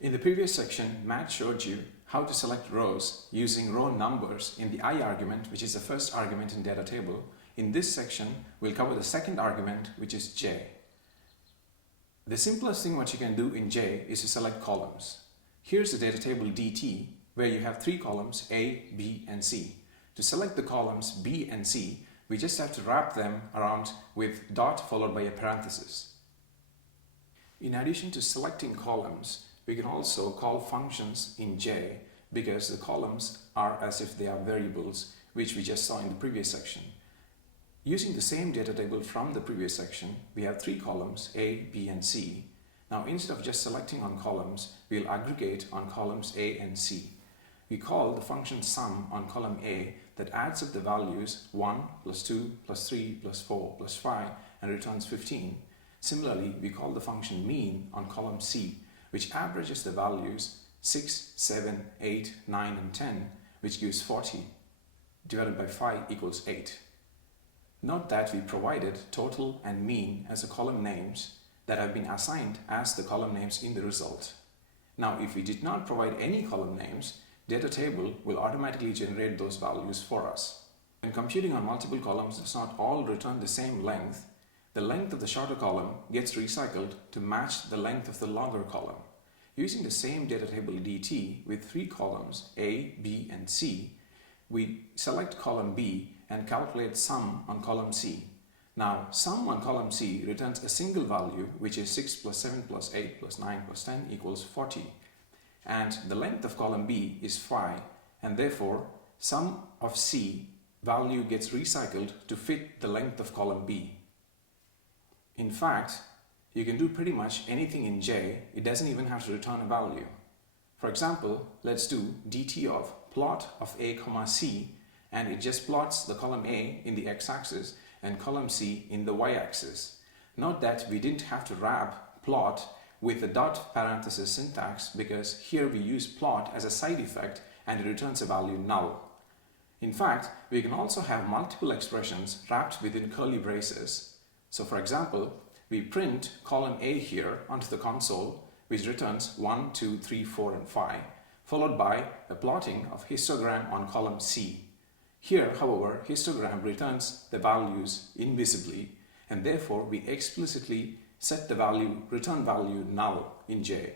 In the previous section, Matt showed you how to select rows using row numbers in the I argument, which is the first argument in data table. In this section, we'll cover the second argument, which is j. The simplest thing what you can do in j is to select columns. Here's the data table dt, where you have three columns A, B, and C. To select the columns B and C, we just have to wrap them around with dot followed by a parenthesis. In addition to selecting columns, we can also call functions in j because the columns are as if they are variables, which we just saw in the previous section. Using the same data table from the previous section, we have three columns A, B, and C. Now instead of just selecting on columns, we'll aggregate on columns A and C. We call the function sum on column A that adds up the values 1 plus 2 plus 3 plus 4 plus 5 and returns 15. Similarly, we call the function mean on column C, which averages the values 6, 7, 8, 9, and 10, which gives 40 divided by 5 equals 8. Note that we provided total and mean as the column names that have been assigned as the column names in the result. Now, if we did not provide any column names, data table will automatically generate those values for us. When computing on multiple columns does not all return the same length, the length of the shorter column gets recycled to match the length of the longer column. Using the same data table dt with three columns A, B, and C, we select column B and calculate sum on column C. Now, sum on column C returns a single value, which is 6 plus 7 plus 8 plus 9 plus 10 equals 40. And the length of column B is 5, and therefore sum of C value gets recycled to fit the length of column B. In fact, you can do pretty much anything in J. It doesn't even have to return a value. For example, let's do dt of plot of A comma C, and it just plots the column A in the x-axis and column C in the y-axis. Note that we didn't have to wrap plot with the dot parenthesis syntax because here we use plot as a side effect and it returns a value null. In fact, we can also have multiple expressions wrapped within curly braces. So for example, we print column A here onto the console, which returns 1, 2, 3, 4, and 5, followed by a plotting of histogram on column C. Here, however, histogram returns the values invisibly, and therefore we explicitly set the return value null in J.